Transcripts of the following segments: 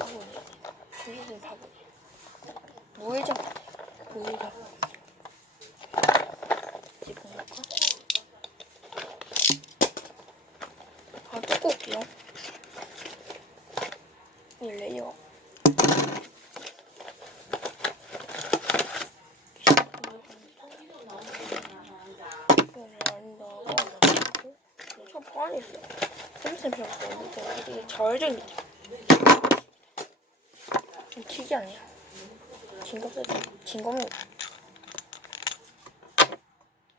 진짜 바보네. 무회장 같아. 무회장. 지금 볼까? 아, 레이어. 저 보안이 있어. 쌤쌤 배웠어. 이게 절정이 죠. 좀 특이하네요. 진검 진검이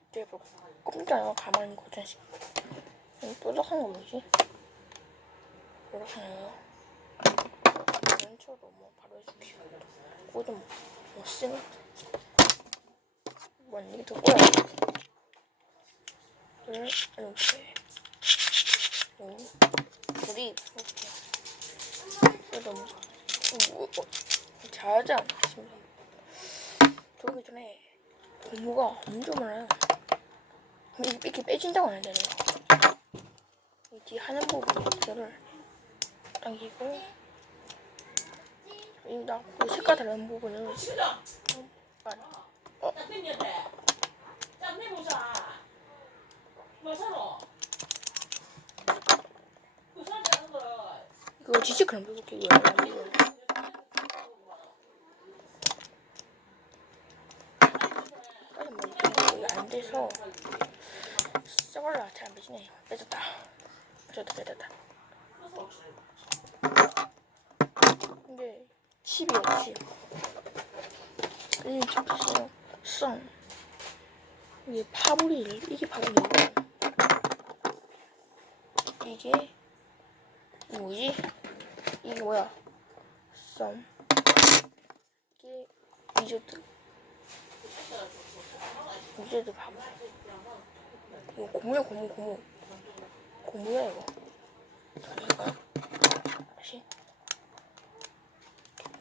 이제 뭐 꼼짝이야 가만히 고정식. 이 뾰족한 거 뭐지? 뾰족하네요. 왼쪽으로 뭐 바로 해줄게요. 그거 못 이게 누구야? 을 이렇게 오 불이 이렇게 그래도 뭐, 뭐, 뭐 잘하지 싶네 들어오기 전에 고무가 엄청 많아요 이렇게 빼진다고 하는데 내가 이 뒤에 하는 부분 이거를 당기고 이나 색깔 다른 부분을 어? 이거 지식 그럼 해볼게 이거 약간 이거 다른 뭐 이거 안 돼서 써볼라 잘안 되지네. 뺏었다. 뺏었다 뺏었다. 근데 10이에요 10 이게 잡혔어요. 썸 이게 파브리 이게 파브리고 이게 이게 뭐지? 이게 뭐야? 썸 이게 위저드 위저드 바보 이거 고무야 고무 고무 고무야 이거. 다시.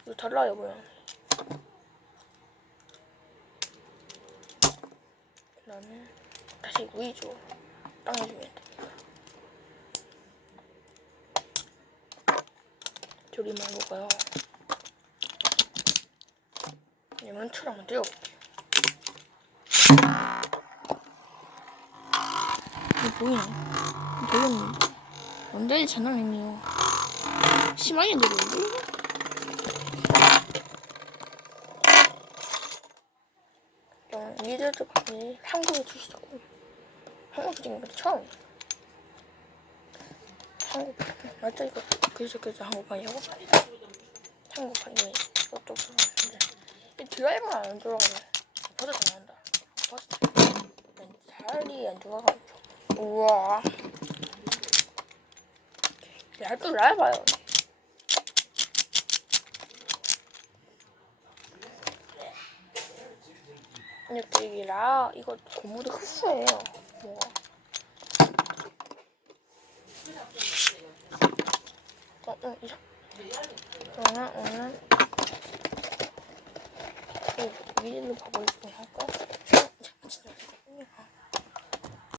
이거 달라요 뭐야 그다음에 다시 위조 땅해주면 돼. 조림 해볼까요? 레몬초를 한번 띄워볼게요. 이거 보이네. 되겠는데? 완전히 장난이네요. 심하게 내려오는데? 어, 니들도 많이 한국에 주시고 한국 찍는 건 처음이에요. 한국 맞죠 이거 그래서 그래서 한국판이라고? 한국판 이거 이것도 불안한데 이 드라이버가 안 돌아가네 버스 잘 나온다 버스 살이 안 돌아가죠 우와 또 이게 라 이거 고무도 흡수해요 뭐가 어, 어, 이상. 오늘, 오늘. 이 위로 봐보고 할까? 어.